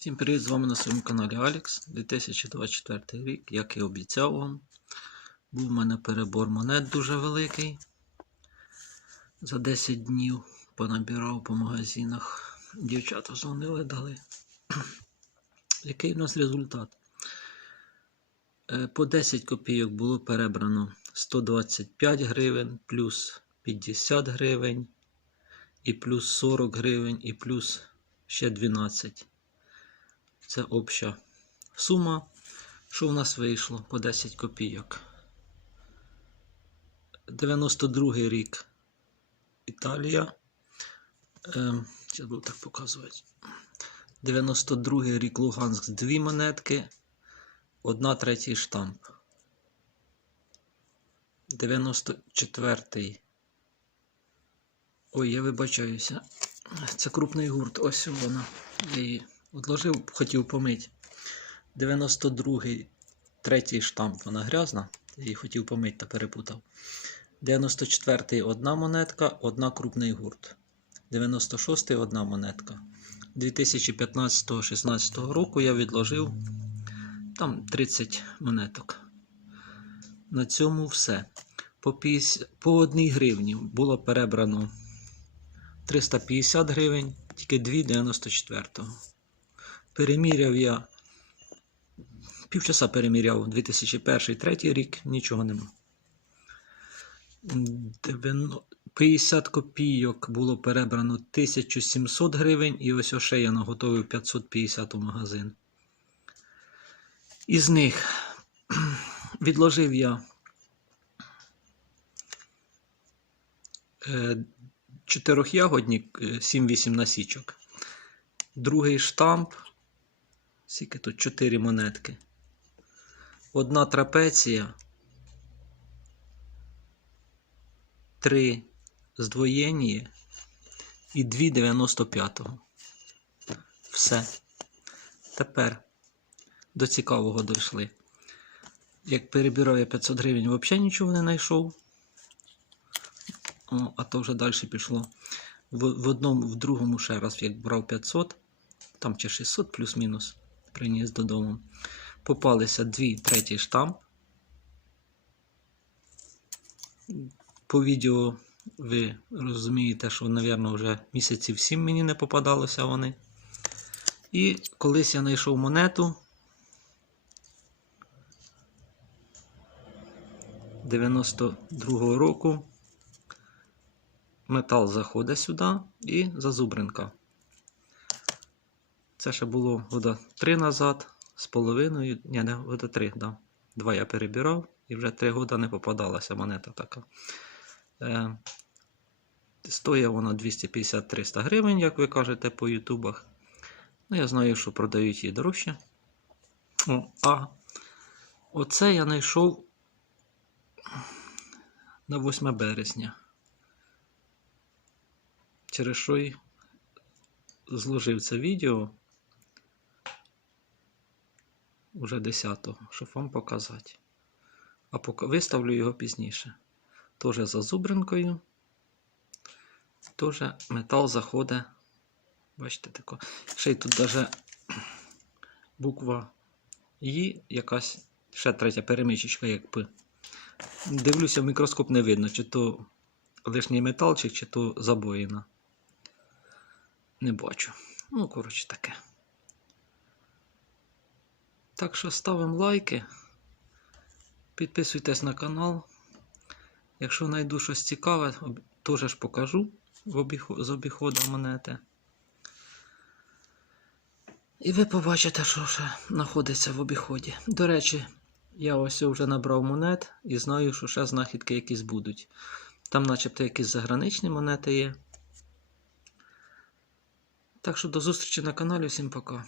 Всім привіт! З вами на своєму каналі Алекс. 2024 рік, як і обіцяв вам, був у мене перебор монет дуже великий. За 10 днів понабирав по магазинах. Дівчата дзвонили, дали. Який у нас результат? Е, По 10 копійок було перебрано 125 гривень, плюс 50 гривень, і плюс 40 гривень, і плюс ще 12. Це обща сума. Що в нас вийшло по 10 копійок? 92 рік Італія. Ем, буду так показувати. 92-й рік Луганськ дві монетки. Одна третій штамп. 94-й. Ой, я вибачаюся. Це крупний гурт. Ось вона. Я її Отложив, хотів помити. 92-й, третій штамп, вона грязна. Її хотів помити та перепутав. 94-й одна монетка, одна крупний гурт. 96-й одна монетка. 2015-16 року я відложив там 30 монеток. На цьому все. По, 50, по 1 гривні було перебрано 350 гривень, тільки 2 94-го. Переміряв я. Півчаса переміряв 2001-2003 рік, нічого нема. 50 копійок було перебрано 1700 гривень, і ось оше я наготовив 550 у магазин. Із них відложив я е, чотирьохягодник 7-8 насічок. Другий штамп. Скільки тут 4 монетки. Одна трапеція. Три здвоєння і дві 95-го. Все. Тепер до цікавого дійшли. Як перебирав я 500 гривень, взагалі нічого не знайшов. О, а то вже далі пішло. В, в одному, в другому ще раз, як брав 500, там чи 600 плюс-мінус приніс додому. Попалися дві третій штамп. По відео ви розумієте, що, мабуть, вже місяців 7 мені не попадалося вони. І колись я знайшов монету 92-го року. Метал заходить сюди і зазубринка. Це ще було года 3 назад, з половиною, ні, не года 3, да. Два я перебирав і вже 3 года не попадалася монета така. Е, Стоїть вона 250-300 гривень, як ви кажете, по ютубах. Ну, я знаю, що продають її дорожче. О, а оце я знайшов на 8 березня. Через що й зложив це відео уже 10-го, щоб вам показати. А поки виставлю його пізніше. Тоже за зубринкою. Тоже метал заходить. Бачите, тако. Ще й тут даже буква І, якась ще третя перемичечка, як П. Дивлюся, в мікроскоп не видно, чи то лишній металчик, чи то забоїна. Не бачу. Ну, коротше, таке. Так що ставимо лайки. Підписуйтесь на канал. Якщо знайду щось цікаве, теж ж покажу з обіходу монети. І ви побачите, що ще знаходиться в обіході. До речі, я ось вже набрав монет і знаю, що ще знахідки якісь будуть. Там, начебто, якісь заграничні монети є. Так що до зустрічі на каналі. Всім пока.